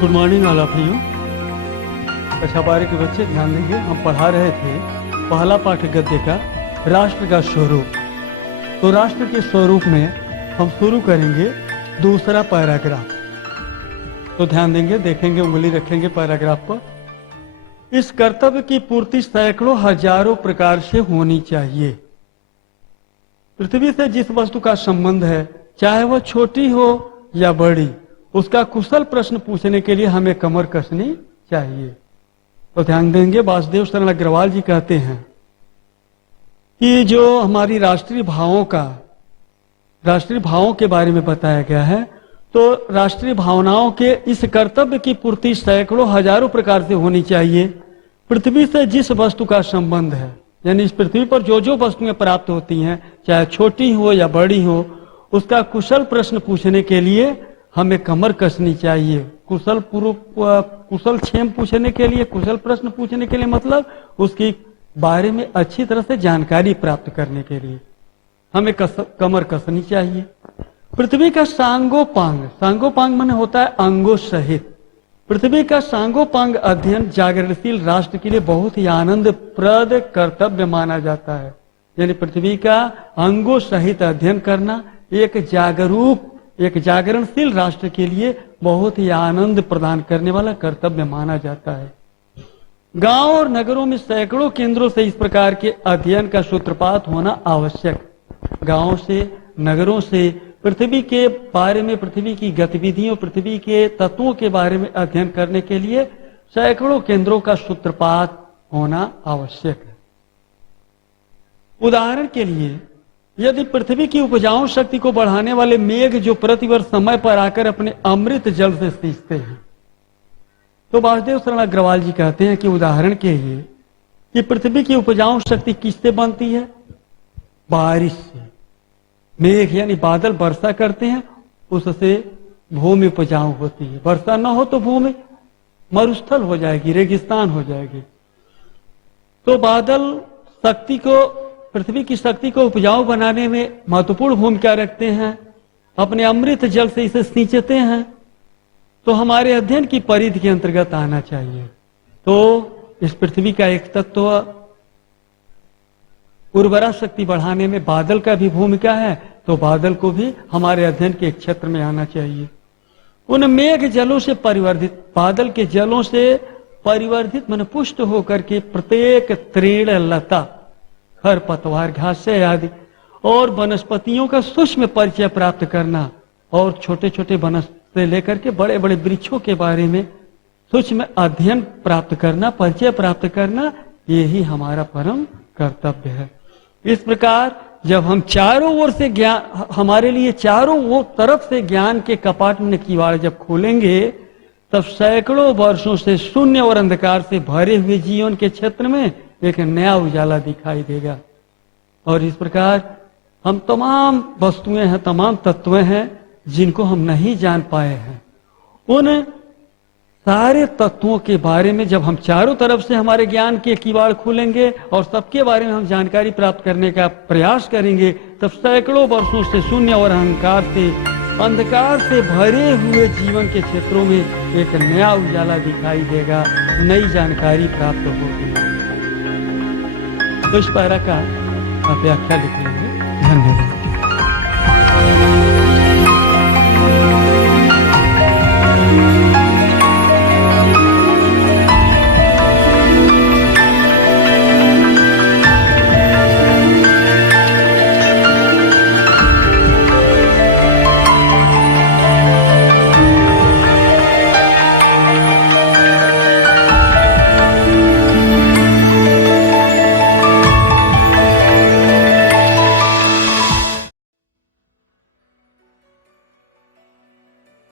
Good morning all of you. कक्षा 12 के बच्चे ध्यान देंगे, हम पढ़ा रहे थे पहला पाठ गद्य का राष्ट्र का स्वरूप। तो राष्ट्र के स्वरूप में हम शुरू करेंगे दूसरा पैराग्राफ। तो ध्यान देंगे, देखेंगे, उंगली रखेंगे पैराग्राफ पर। इस कर्तव्य की पूर्ति सैकड़ों हजारों प्रकार से होनी चाहिए। पृथ्वी से जिस वस्तु का संबंध है, चाहे वह छोटी हो या बड़ी, उसका कुशल प्रश्न पूछने के लिए हमें कमर कसनी चाहिए। तो ध्यान देंगे, वासुदेव शरण अग्रवाल जी कहते हैं कि जो हमारी राष्ट्रीय भावों के बारे में बताया गया है, तो राष्ट्रीय भावनाओं के इस कर्तव्य की पूर्ति सैकड़ों हजारों प्रकार से होनी चाहिए। पृथ्वी से जिस वस्तु का संबंध है, यानी इस पृथ्वी पर जो जो वस्तुएं प्राप्त होती हैं, चाहे छोटी हो या बड़ी हो, उसका कुशल प्रश्न पूछने के लिए हमें कमर कसनी चाहिए। कुशल क्षेम पूछने के लिए, कुशल प्रश्न पूछने के लिए मतलब उसके बारे में अच्छी तरह से जानकारी प्राप्त करने के लिए हमें कमर कसनी चाहिए। पृथ्वी का सांगोपांग माने होता है अंगों सहित। पृथ्वी का सांगोपांग अध्ययन जागरणशील राष्ट्र के लिए बहुत ही आनंदप्रद कर्तव्य माना जाता है। यानी पृथ्वी का अंगों सहित अध्ययन करना एक जागरणशील राष्ट्र के लिए बहुत ही आनंद प्रदान करने वाला कर्तव्य माना जाता है। गांव और नगरों में सैकड़ों केंद्रों से इस प्रकार के अध्ययन का सूत्रपात होना आवश्यक। गांवों से, नगरों से पृथ्वी के बारे में, पृथ्वी की गतिविधियों, पृथ्वी के तत्वों के बारे में अध्ययन करने के लिए सैकड़ों केंद्रों का सूत्रपात होना आवश्यक है। उदाहरण के लिए, यदि पृथ्वी की उपजाऊ शक्ति को बढ़ाने वाले मेघ जो प्रतिवर्ष समय पर आकर अपने अमृत जल से सींचते हैं, तो वासुदेव शरण अग्रवाल जी कहते हैं कि उदाहरण के लिए कि पृथ्वी की उपजाऊ शक्ति किससे बनती है? बारिश से। मेघ यानी बादल वर्षा करते हैं, उससे भूमि उपजाऊ होती है। वर्षा न हो तो भूमि मरुस्थल हो जाएगी, रेगिस्तान हो जाएगी। तो बादल पृथ्वी की शक्ति को उपजाऊ बनाने में महत्वपूर्ण भूमिका रखते हैं। अपने अमृत जल से इसे सींचते हैं। तो हमारे अध्ययन की परिधि के अंतर्गत आना चाहिए। तो इस पृथ्वी का एक तत्व उर्वरा शक्ति बढ़ाने में बादल का भी भूमिका है, तो बादल को भी हमारे अध्ययन के क्षेत्र में आना चाहिए। उन मेघ जलों से परिवर्धित, बादल के जलों से परिवर्धित मन पुष्ट होकर के प्रत्येक तृण, लता, खर पतवार, घासें आदि और वनस्पतियों का सूक्ष्म परिचय प्राप्त करना और छोटे छोटे वनस्पति से लेकर के बड़े बड़े वृक्षों के बारे में सूक्ष्म अध्ययन प्राप्त करना, परिचय प्राप्त करना, यही हमारा परम कर्तव्य है। इस प्रकार जब हम चारों ओर से ज्ञान, हमारे लिए चारों ओर तरफ से ज्ञान के कपाट में किवाड़ जब खोलेंगे, तब सैकड़ों वर्षों से शून्य और अंधकार से भरे हुए जीवन के क्षेत्र में एक नया उजाला दिखाई देगा। और इस प्रकार हम तमाम वस्तुएं हैं, तमाम तत्व हैं जिनको हम नहीं जान पाए हैं, उन सारे तत्वों के बारे में जब हम चारों तरफ से हमारे ज्ञान के किवाड़ खोलेंगे और सबके बारे में हम जानकारी प्राप्त करने का प्रयास करेंगे, तब सैकड़ों वर्षों से शून्य और अंधकार से भरे हुए जीवन के क्षेत्रों में एक नया उजाला दिखाई देगा, नई जानकारी प्राप्त होगी। तो इस पैरा का व्याख्या लिख लेंगे। धन्यवाद।